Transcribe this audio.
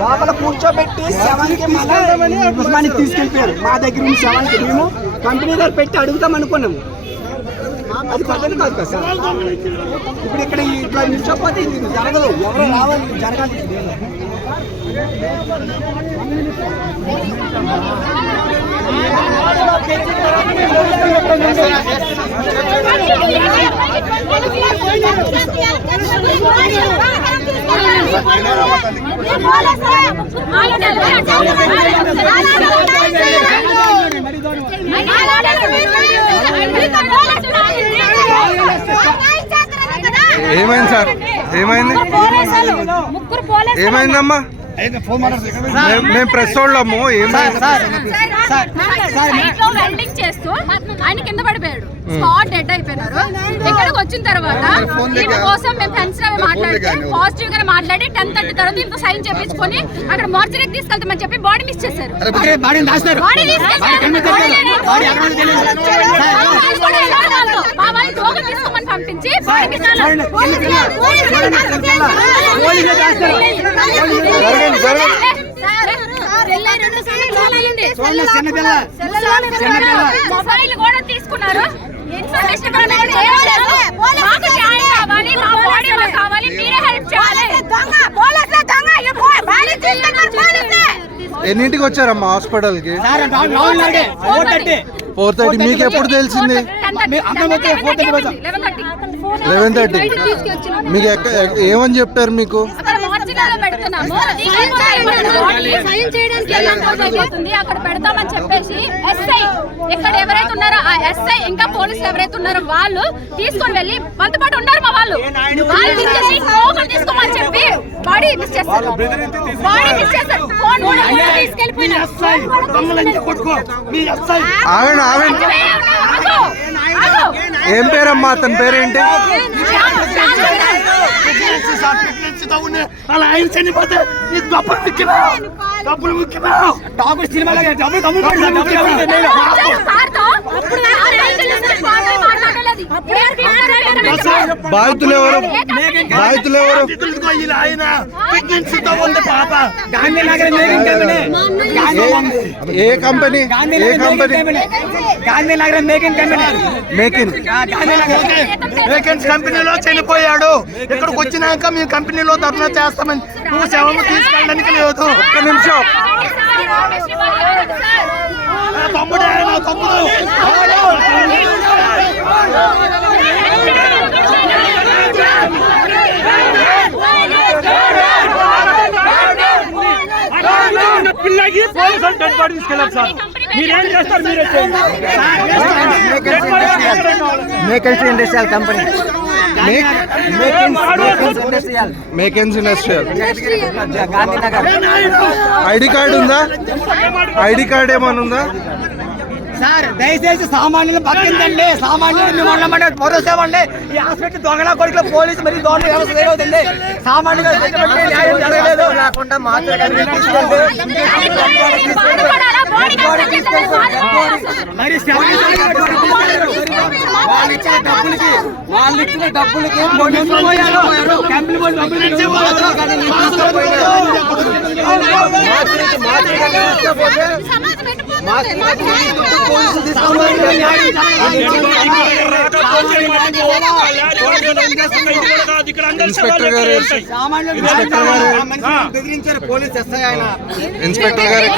లోపల కూర్చోబెట్టి శవానికి ఉస్మానికి తీసుకెళ్ళిపోయారు. మా దగ్గర నుంచి శవానికి మేము కంపెనీ దగ్గర పెట్టి అడుగుతాం అనుకున్నాము. అది పద్ధతి కాదు కదా సార్. ఇప్పుడు ఇక్కడ ఇట్లా నిల్చోపోతే ఇది జరగదు. ఎవరు రావాలి, జరగాలి. ఏమైంది సార్? ఏమైంది? ఏమైందమ్మా? మేము ప్రెస్ వాళ్ళము. చేస్తూ ఆయన కింద పడిపోయాడు. స్పాట్ డెడ్ అయిపోయినారు. ఇక్కడికి వచ్చిన తర్వాత దీని కోసం మేము ఫ్రెండ్స్ మాట్లాడితే పాజిటివ్ గా మాట్లాడి 10:30 తర్వాత ఇంత సైన్ చేపించుకొని అక్కడ మార్చరీకి తీసుకెళ్తామని చెప్పి బాడీ మిస్ చేశారు. మా వాళ్ళు టోకెన్ తీసుకోమని పంపించి మొబైల్ కూడా తీసుకున్నారు. ఇన్ఫర్మేషన్ కావాలి, మీరే హెల్ప్ చేయాలి. ఎన్నింటికి వచ్చారమ్మా హాస్పిటల్ కి? 4:30. మీకు ఎప్పుడు తెలిసింది? 11:30. మీకు ఏమని చెప్పారు మీకు? అక్కడ పెడతామని చెప్పేసి ఎస్ఐ ఇక్కడ ఎవరైతే ఉన్నారో ఆ ఎస్ఐ ఇంకా పోలీసులు ఎవరైతే ఉన్నారో వాళ్ళు తీసుకొని వెళ్ళి మనతో పాటు ఉన్నారు. మా వాళ్ళు తీసుకోమని చెప్పి బాడీ మిస్ చేస్తారు. ఫోన్ ఏం పేరమ్మా? అతని పేరేంటి? అలా ఆయన చనిపోతే డబ్బులు ముఖ్యమా? డబ్బులు ముఖ్యమా? డాక్టర్ సినిమాలో బాధితులు ఎవరు? ఆయన పాప ఏ కంపెనీ? గాంధీనగర్ మేకిన్ కంపెనీలో చనిపోయాడు. ఇక్కడికి వచ్చినాక మీ కంపెనీలో ధర్నా చేస్తామని నువ్వు శవం తీసుకెళ్ళడానికి లేదు. ఒక్క నిమిషం. తమ్ముడు పిల్లకి పోలీసులు డెడ్ బాడీ తీసుకెళ్ళారు సార్. మీరేం చేస్తారు? మీరే Makens industrial company. Makens industrial Gandhinagar. ID card ఉందా? ఐడి కార్డు ఏమైనా ఉందా సార్? దయచేసి సామాన్యులు పక్కిందండి. సామాన్యులు మేము భరోసామండి. ఈ హాస్పిటల్ దొంగల కొడుకులో పోలీసు మరి దోణ వ్యవస్థ ఏమవుతుంది? సామాన్యులు న్యాయం జరగలేదు. లేకుండా మాత్రం వాళ్ళు ఇచ్చిన డబ్బులకి ఇన్స్పెక్టర్ గారు బెదిరించారు పోలీస్ ఎస్ఐ ఆయన. ఇన్స్పెక్టర్ గారు